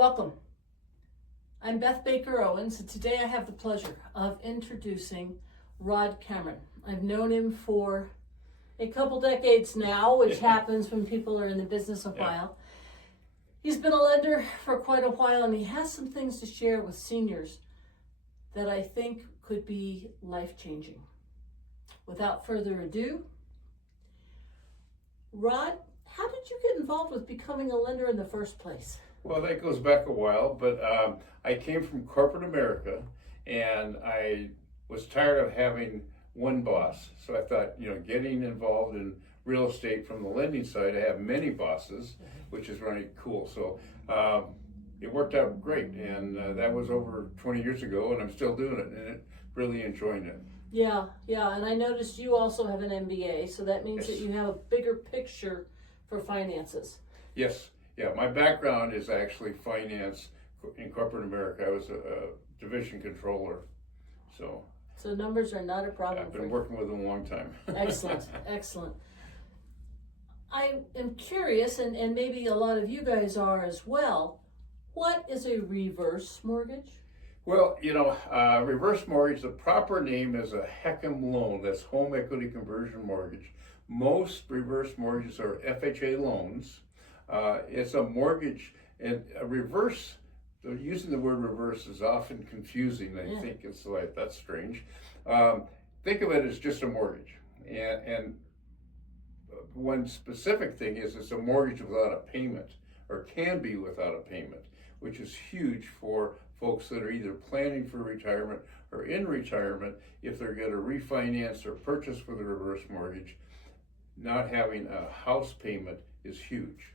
Welcome. I'm Beth Baker Owens, and today I have the pleasure of introducing Rod Cameron. I've known him for a couple decades now, which happens when people are in the business a while. He's been a lender for quite a while, and he has some things to share with seniors that I think could be life-changing. Without further ado, Rod, how did you get involved with becoming a lender in the first place? Well, that goes back a while, but I came from corporate America, and I was tired of having one boss. So I thought, getting involved in real estate from the lending side, I have many bosses, which is really cool. So it worked out great, and that was over 20 years ago, and I'm still doing it, and really enjoying it. Yeah, and I noticed you also have an MBA, so that means that you have a bigger picture for finances. Yes. Yeah, my background is actually finance in corporate America. I was a division controller, so numbers are not a problem. I've been working with them a long time. Excellent. I am curious, and maybe a lot of you guys are as well. What is a reverse mortgage? Well, reverse mortgage, the proper name is a HECM loan. That's home equity conversion mortgage. Most reverse mortgages are FHA loans. It's a mortgage, and a reverse, using the word reverse is often confusing. I think it's like, that's strange. Think of it as just a mortgage. And one specific thing is it's a mortgage without a payment, or can be without a payment, which is huge for folks that are either planning for retirement or in retirement. If they're going to refinance or purchase with a reverse mortgage, not having a house payment is huge.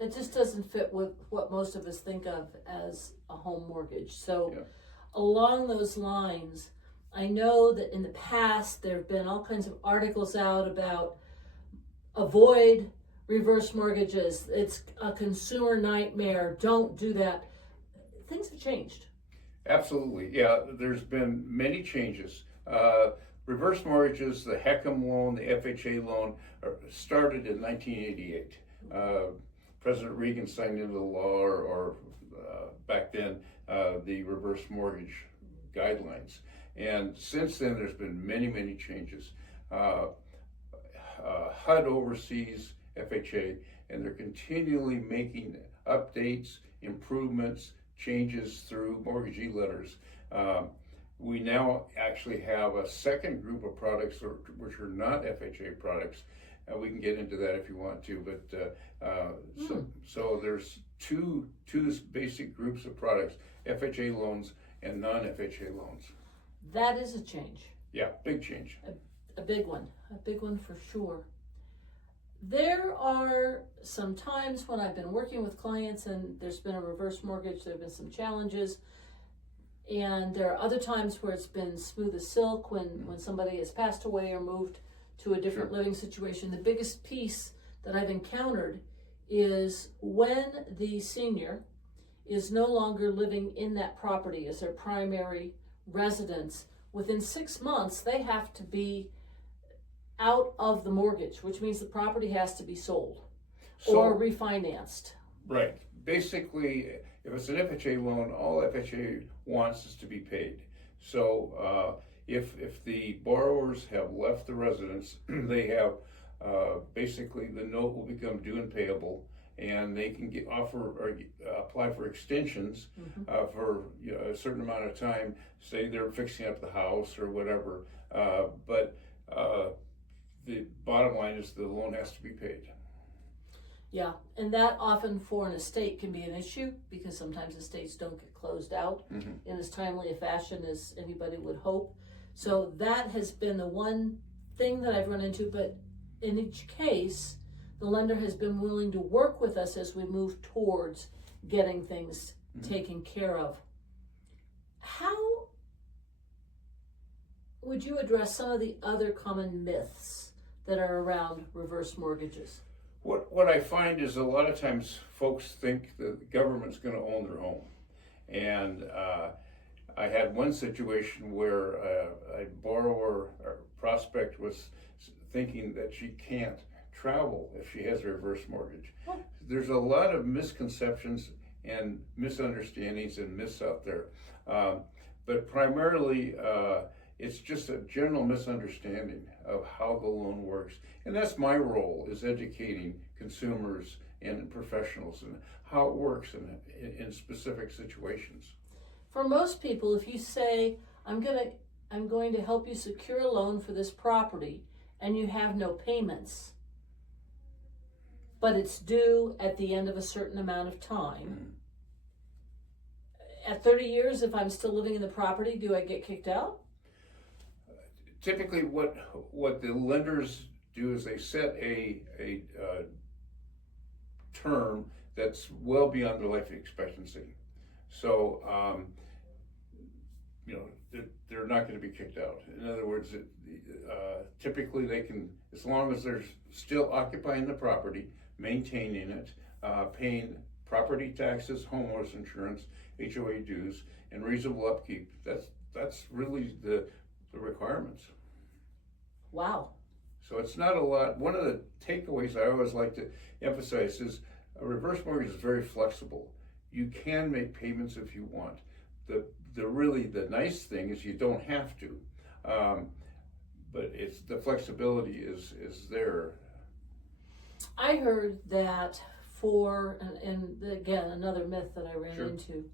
It just doesn't fit with what most of us think of as a home mortgage. So along those lines, I know that in the past there have been all kinds of articles out about avoid reverse mortgages. It's a consumer nightmare. Don't do that. Things have changed. Absolutely. Yeah, there's been many changes. Reverse mortgages, the HECM loan, the FHA loan, started in 1988. President Reagan signed into the law, or back then, the reverse mortgage guidelines. And since then, there's been many changes. HUD oversees FHA, and they're continually making updates, improvements, changes through mortgagee letters. We now actually have a second group of products which are not FHA products. We can get into that if you want to, but so there's two basic groups of products: FHA loans and non-FHA loans. That is a change. Yeah, big change. A big one for sure. There are some times when I've been working with clients and there's been a reverse mortgage, there have been some challenges. And there are other times where it's been smooth as silk when somebody has passed away or moved to a different living situation. The biggest piece that I've encountered is when the senior is no longer living in that property as their primary residence. Within 6 months, they have to be out of the mortgage, which means the property has to be sold or refinanced. Right. Basically, if it's an FHA loan, all FHA wants is to be paid. So if the borrowers have left the residence, they have basically the note will become due and payable, and they can apply for extensions for a certain amount of time. Say they're fixing up the house or whatever, but the bottom line is the loan has to be paid. Yeah, and that often for an estate can be an issue because sometimes estates don't get closed out in as timely a fashion as anybody would hope. So that has been the one thing that I've run into, but in each case, the lender has been willing to work with us as we move towards getting things taken care of. How would you address some of the other common myths that are around reverse mortgages? What I find is a lot of times folks think that the government's going to own their home. And I had one situation where a borrower or prospect was thinking that she can't travel if she has a reverse mortgage. There's a lot of misconceptions and misunderstandings and myths out there. But primarily, it's just a general misunderstanding of how the loan works. And that's my role, is educating consumers and professionals and how it works in specific situations. For most people, if you say, I'm going to help you secure a loan for this property, and you have no payments, but it's due at the end of a certain amount of time. At 30 years, if I'm still living in the property, do I get kicked out? Typically, what the lenders do is they set a term that's well beyond their life expectancy. So, they're not going to be kicked out. In other words, typically they can, as long as they're still occupying the property, maintaining it, paying property taxes, homeowners insurance, HOA dues, and reasonable upkeep. That's really the requirements. Wow. So it's not a lot. One of the takeaways I always like to emphasize is a reverse mortgage is very flexible. You can make payments if you want. The nice thing is you don't have to, but it's the flexibility is there. I heard that and again, another myth that I ran into.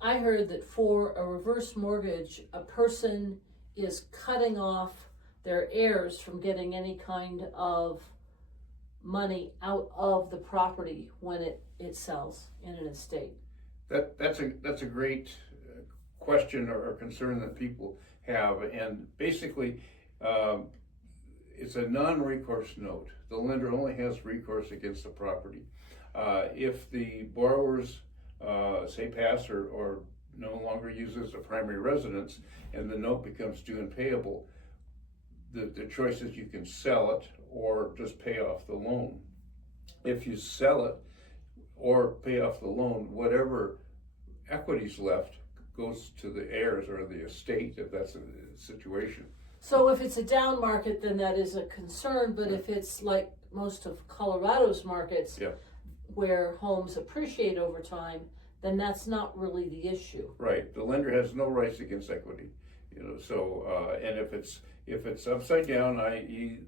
I heard that for a reverse mortgage, a person is cutting off their heirs from getting any kind of money out of the property when it sells in an estate. That's a great question or concern that people have, and basically it's a non-recourse note. The lender only has recourse against the property. If the borrowers say pass or no longer uses a primary residence and the note becomes due and payable, the choice is you can sell it or just pay off the loan. If you sell it or pay off the loan, whatever equity's left goes to the heirs or the estate, if that's a situation. So if it's a down market, then that is a concern, but if it's like most of Colorado's markets, where homes appreciate over time, then that's not really the issue. Right. The lender has no rights against equity. So and if it's upside down, i.e.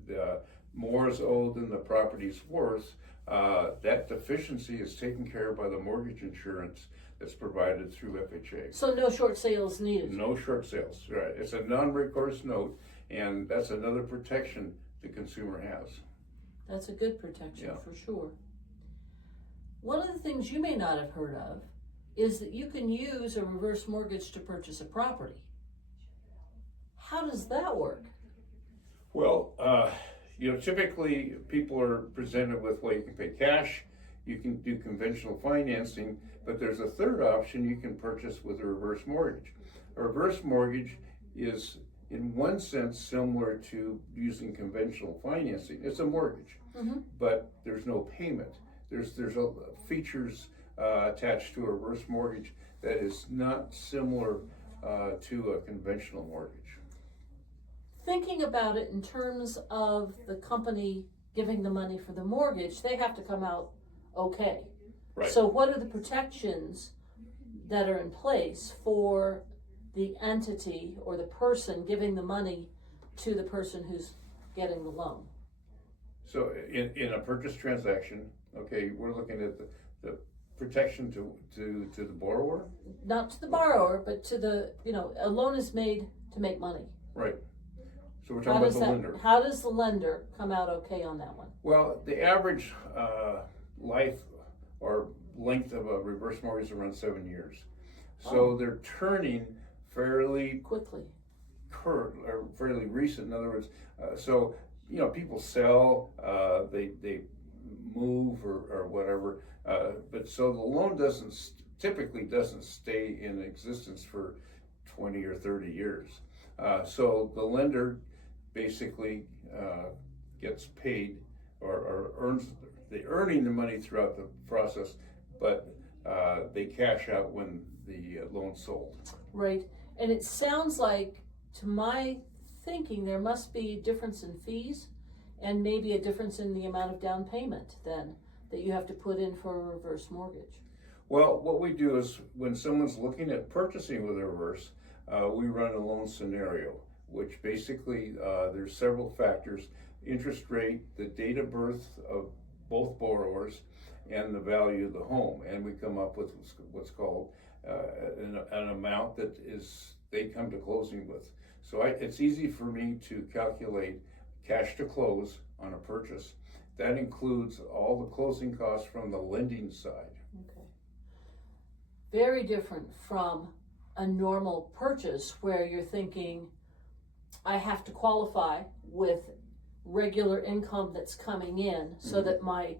more is owed than the property's worth, that deficiency is taken care of by the mortgage insurance that's provided through FHA. So no short sales needed. No short sales, right. It's a non-recourse note, and that's another protection the consumer has. That's a good protection for sure. One of the things you may not have heard of is that you can use a reverse mortgage to purchase a property. How does that work? Well, typically people are presented with, well, you can pay cash, you can do conventional financing, but there's a third option you can purchase with a reverse mortgage. A reverse mortgage is, in one sense, similar to using conventional financing. It's a mortgage, but there's no payment. There's features attached to a reverse mortgage that is not similar to a conventional mortgage. Thinking about it in terms of the company giving the money for the mortgage, they have to come out okay. Right. So what are the protections that are in place for the entity or the person giving the money to the person who's getting the loan? So in a purchase transaction, we're looking at the protection to the borrower? Not to the borrower, but to the, a loan is made to make money. Right. So we're talking about the lender. How does the lender come out okay on that one? Well, the average life or length of a reverse mortgage is around 7 years. So they're turning fairly quickly, current or fairly recent. In other words, people sell, they move or whatever, but so the loan typically doesn't stay in existence for 20 or 30 years. So the lender basically gets paid or earns earning the money throughout the process, but they cash out when the loan's sold. Right, and it sounds like, to my thinking, there must be a difference in fees and maybe a difference in the amount of down payment then that you have to put in for a reverse mortgage. Well, what we do is when someone's looking at purchasing with a reverse, we run a loan scenario, which basically there's several factors: interest rate, the date of birth of both borrowers, and the value of the home. And we come up with what's called an amount that is they come to closing with. So it's easy for me to calculate cash to close on a purchase. That includes all the closing costs from the lending side. Okay. Very different from a normal purchase where you're thinking, I have to qualify with regular income that's coming in so that my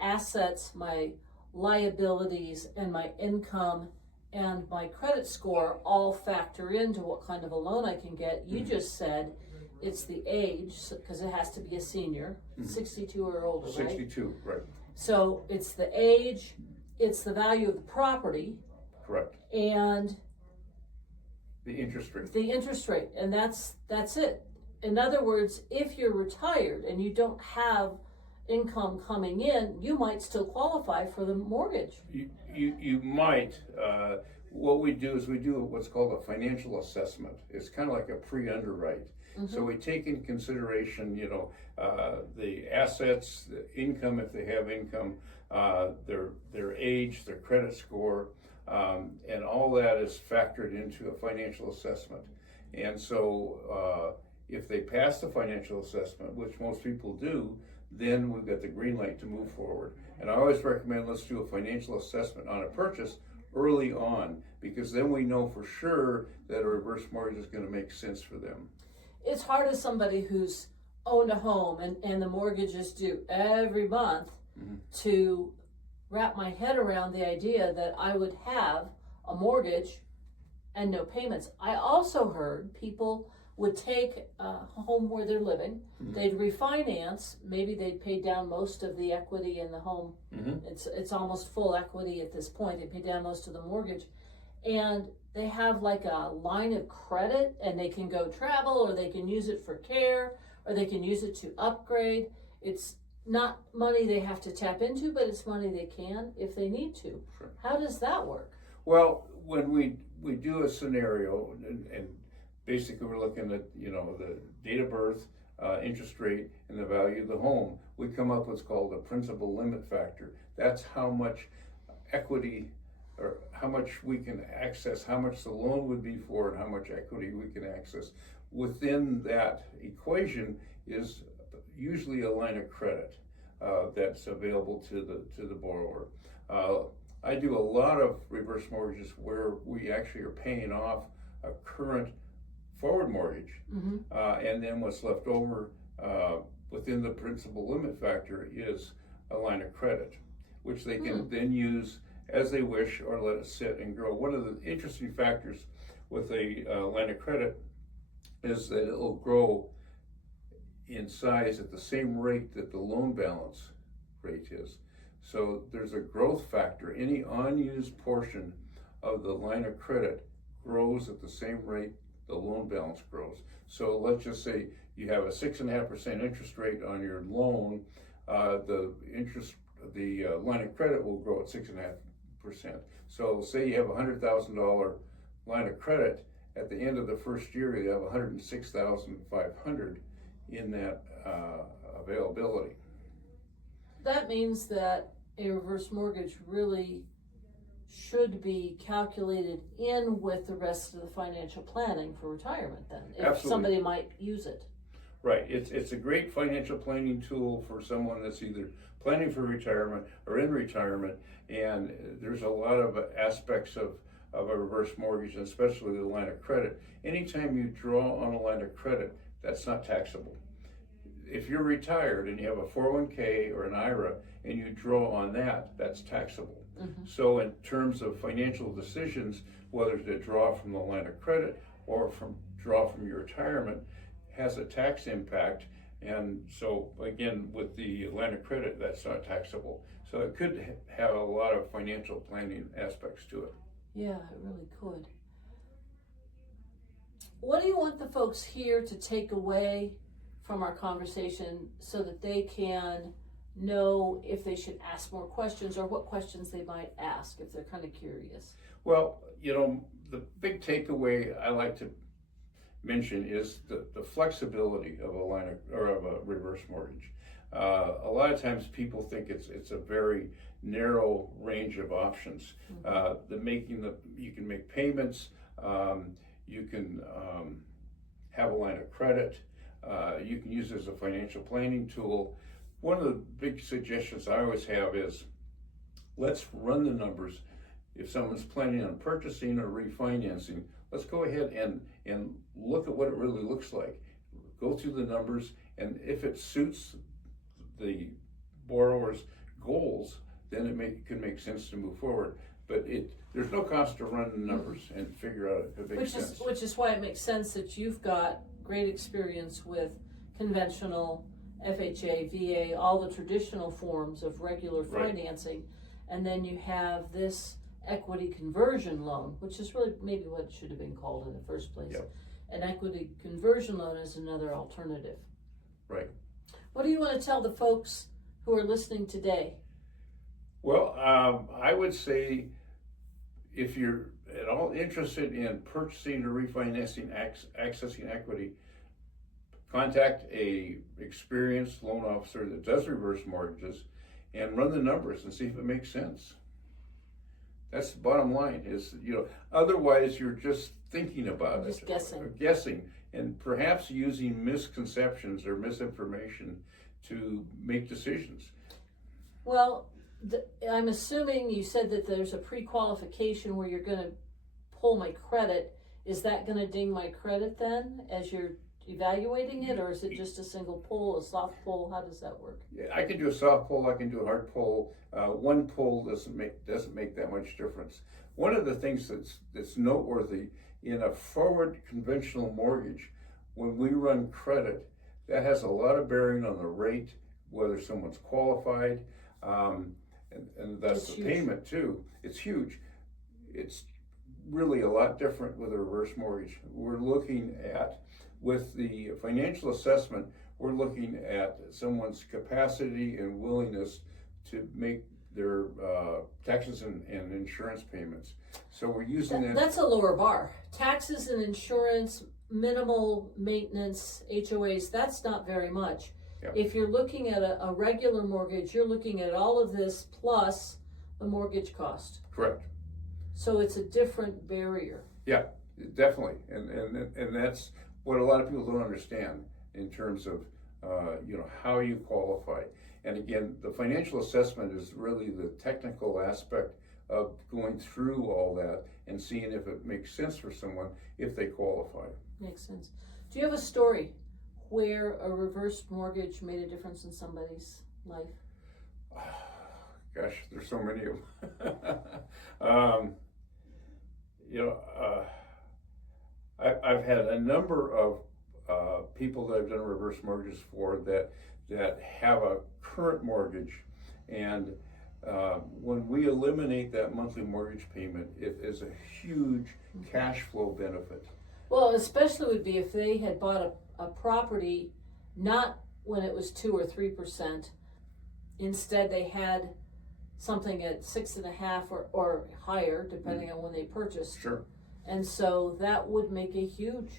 assets, my liabilities, and my income and my credit score all factor into what kind of a loan I can get. You just said it's the age, because it has to be a senior, 62 or older, right? 62, right. So it's the age, it's the value of the property. Correct. And the interest rate. The interest rate, and that's it. In other words, if you're retired and you don't have income coming in, you might still qualify for the mortgage. You might. What we do is we do what's called a financial assessment. It's kind of like a pre-underwrite. So we take in consideration, the assets, the income if they have income, their age, their credit score, and all that is factored into a financial assessment. And so if they pass the financial assessment, which most people do, then we've got the green light to move forward. And I always recommend let's do a financial assessment on a purchase early on, because then we know for sure that a reverse mortgage is going to make sense for them. It's hard as somebody who's owned a home and the mortgage is due every month to wrap my head around the idea that I would have a mortgage and no payments. I also heard people would take a home where they're living, they'd refinance, maybe they'd pay down most of the equity in the home. It's almost full equity at this point. They pay down most of the mortgage, and they have like a line of credit, and they can go travel, or they can use it for care, or they can use it to upgrade. It's not money they have to tap into, but it's money they can if they need to. Sure. How does that work? Well, when we do a scenario, and basically we're looking at the date of birth, interest rate, and the value of the home, we come up with what's called a principal limit factor. That's how much equity or how much we can access, how much the loan would be for, and how much equity we can access. Within that equation is usually a line of credit that's available to the borrower. I do a lot of reverse mortgages where we actually are paying off a current forward mortgage, and then what's left over within the principal limit factor is a line of credit, which they can then use as they wish or let it sit and grow. One of the interesting factors with a line of credit is that it'll grow in size at the same rate that the loan balance rate is. So there's a growth factor. Any unused portion of the line of credit grows at the same rate the loan balance grows. So let's just say you have a 6.5% interest rate on your loan. The line of credit will grow at 6.5%. So say you have a $100,000 line of credit. At the end of the first year, you have $106,500 in that availability. That means that a reverse mortgage really should be calculated in with the rest of the financial planning for retirement then, if Absolutely. somebody might use it. Right, it's a great financial planning tool for someone that's either planning for retirement or in retirement, and there's a lot of aspects of a reverse mortgage, and especially the line of credit. Anytime you draw on a line of credit, that's not taxable. If you're retired and you have a 401k or an IRA and you draw on that, that's taxable. So in terms of financial decisions, whether to draw from the line of credit or draw from your retirement, has a tax impact. And so again, with the line of credit, that's not taxable. So it could have a lot of financial planning aspects to it. Yeah, it really could. What do you want the folks here to take away from our conversation so that they can know if they should ask more questions or what questions they might ask if they're kind of curious? Well, the big takeaway I like to mention is the flexibility of a line of a reverse mortgage. A lot of times people think it's a very narrow range of options. You can make payments, you can have a line of credit, you can use it as a financial planning tool. One of the big suggestions I always have is, let's run the numbers. If someone's planning on purchasing or refinancing, let's go ahead and look at what it really looks like. Go through the numbers, and if it suits the borrower's goals, then it can make sense to move forward. But there's no cost to run the numbers and figure out if it makes sense. Which is why it makes sense that you've got great experience with conventional FHA, VA, all the traditional forms of regular financing, and then you have this equity conversion loan, which is really maybe what it should have been called in the first place. Yep. An equity conversion loan is another alternative. Right. What do you want to tell the folks who are listening today? Well, I would say if you're at all interested in purchasing or refinancing, accessing equity, contact a experienced loan officer that does reverse mortgages and run the numbers and see if it makes sense. That's the bottom line. Otherwise you're just thinking about Just guessing. Or guessing, and perhaps using misconceptions or misinformation to make decisions. Well, I'm assuming you said that there's a pre-qualification where you're going to pull my credit. Is that going to ding my credit then as you're evaluating it, or is it just a single pull, a soft pull? How does that work? Yeah, I can do a soft pull, I can do a hard pull. One pull doesn't make that much difference. One of the things that's noteworthy in a forward conventional mortgage, when we run credit, that has a lot of bearing on the rate, whether someone's qualified, and that's the payment too. It's huge. It's really a lot different with a reverse mortgage. We're looking at, with the financial assessment, we're looking at someone's capacity and willingness to make their taxes and insurance payments. So we're using that. That's a lower bar. Taxes and insurance, minimal maintenance, HOAs, that's not very much. Yep. If you're looking at a regular mortgage, you're looking at all of this plus the mortgage cost. Correct. So it's a different barrier. Yeah, definitely. And that's what a lot of people don't understand in terms of how you qualify. And again, the financial assessment is really the technical aspect of going through all that and seeing if it makes sense for someone if they qualify. Makes sense. Do you have a story where a reverse mortgage made a difference in somebody's life? Gosh, there's so many of them. I've had a number of people that I've done reverse mortgages for that have a current mortgage, and when we eliminate that monthly mortgage payment, it is a huge cash flow benefit. Well, especially would be if they had bought a property not when it was 2 or 3%. Instead, they had something at 6.5 or higher, depending on when they purchased. Sure. And so that would make a huge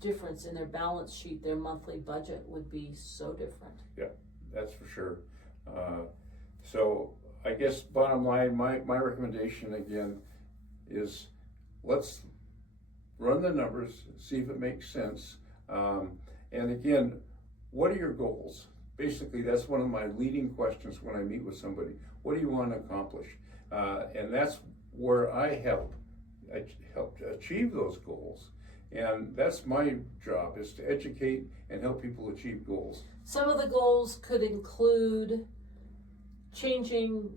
difference in their balance sheet. Their monthly budget would be so different. Yeah, that's for sure. So I guess bottom line, my recommendation again is let's run the numbers, see if it makes sense. And again, what are your goals? Basically, that's one of my leading questions when I meet with somebody. What do you want to accomplish? And that's where I help achieve those goals. And that's my job, is to educate and help people achieve goals. Some of the goals could include changing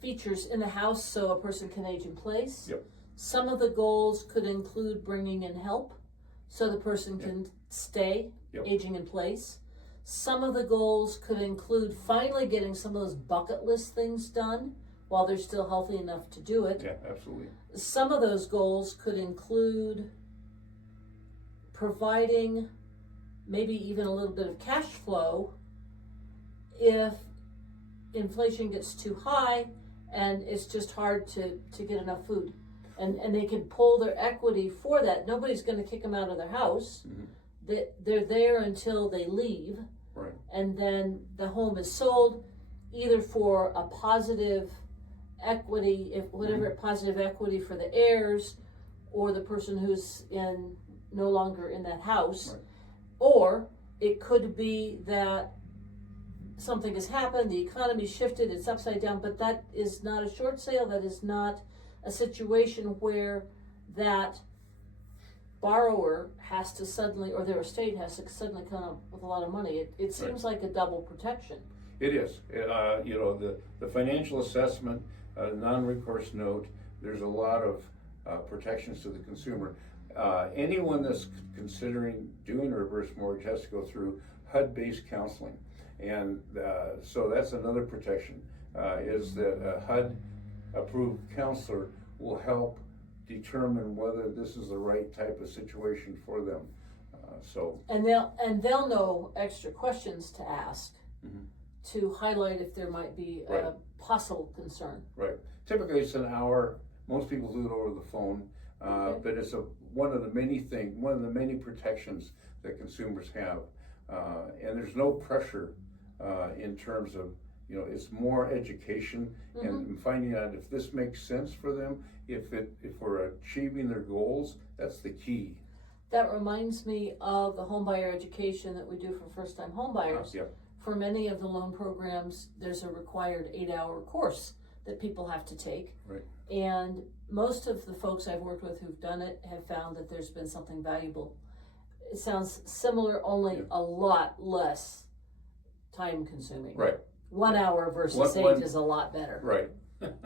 features in the house so a person can age in place. Yep. Some of the goals could include bringing in help so the person can stay aging in place. Some of the goals could include finally getting some of those bucket list things done while they're still healthy enough to do it. Yeah, absolutely. Some of those goals could include providing maybe even a little bit of cash flow if inflation gets too high and it's just hard to get enough food. And they can pull their equity for that. Nobody's going to kick them out of their house. They're there until they leave. Right. And then the home is sold either for a positive equity, if whatever positive equity for the heirs or the person who's no longer in that house. Right. Or it could be that something has happened, the economy shifted, it's upside down, but that is not a short sale. That is not a situation where that borrower has to suddenly, or their estate has to suddenly come up with a lot of money. It seems like a double protection. It is. The financial assessment, non-recourse note, there's a lot of protections to the consumer. Anyone that's considering doing a reverse mortgage has to go through HUD-based counseling. And so that's another protection, is that a HUD-approved counselor will help determine whether this is the right type of situation for them. And they'll know extra questions to ask to highlight if there might be a possible concern. Right. Typically, it's an hour. Most people do it over the phone, but it's one of the many protections that consumers have, and there's no pressure in terms of, it's more education and finding out if this makes sense for them, if we're achieving their goals. That's the key. That reminds me of the homebuyer education that we do for first-time homebuyers. Yep. For many of the loan programs, there's a required 8-hour course that people have to take. Right. And most of the folks I've worked with who've done it have found that there's been something valuable. It sounds similar, only a lot less time consuming. Right. 1 hour versus 8 is a lot better. Right.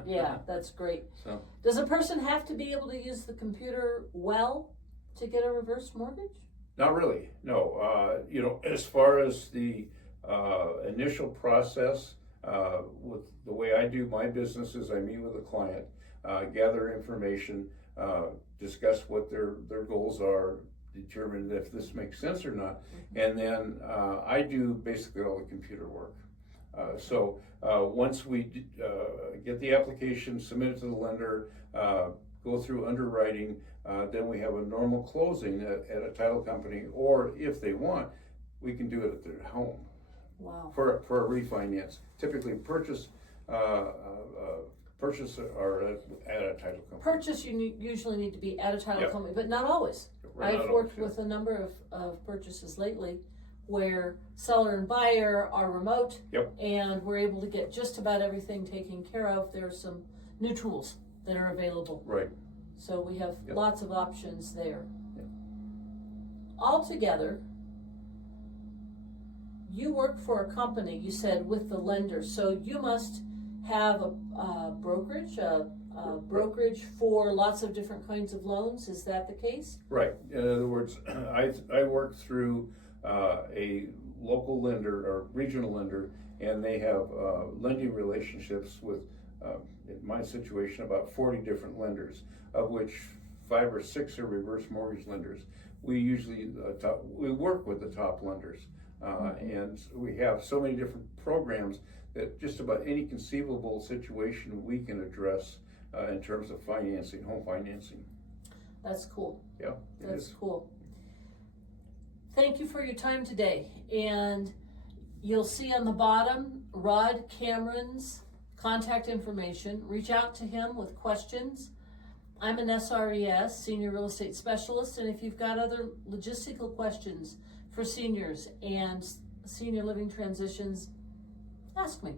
Yeah, that's great. So, does a person have to be able to use the computer well to get a reverse mortgage? not really, no. As far as the initial process, with the way I do my business is I meet with a client, gather information, discuss what their goals are, determine if this makes sense or not, and then I do basically all the computer work. So once we get the application submitted to the lender, go through underwriting, then we have a normal closing at a title company, or if they want, we can do it at their home. Wow. For a refinance. Typically purchase or at a title company. Purchase, you usually need to be at a title company, but not always. Right, I've worked with a number of purchases lately where seller and buyer are remote, and we're able to get just about everything taken care of. There are some new tools that are available. Right. So we have lots of options there. Altogether, you work for a company, you said, with the lender, so you must have a brokerage, brokerage for lots of different kinds of loans. Is that the case? Right. In other words, I work through a local lender or regional lender, and they have lending relationships with, in my situation, about 40 different lenders, of which 5 or 6 are reverse mortgage lenders. We usually we work with the top lenders, and we have so many different programs that just about any conceivable situation we can address in terms of financing, home financing. That's cool. Yeah, that's cool. Thank you for your time today. And you'll see on the bottom Rod Cameron's contact information. Reach out to him with questions. I'm an SRES, Senior Real Estate Specialist, and if you've got other logistical questions for seniors and senior living transitions, ask me.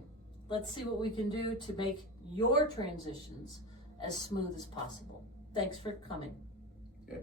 Let's see what we can do to make your transitions as smooth as possible. Thanks for coming. Okay.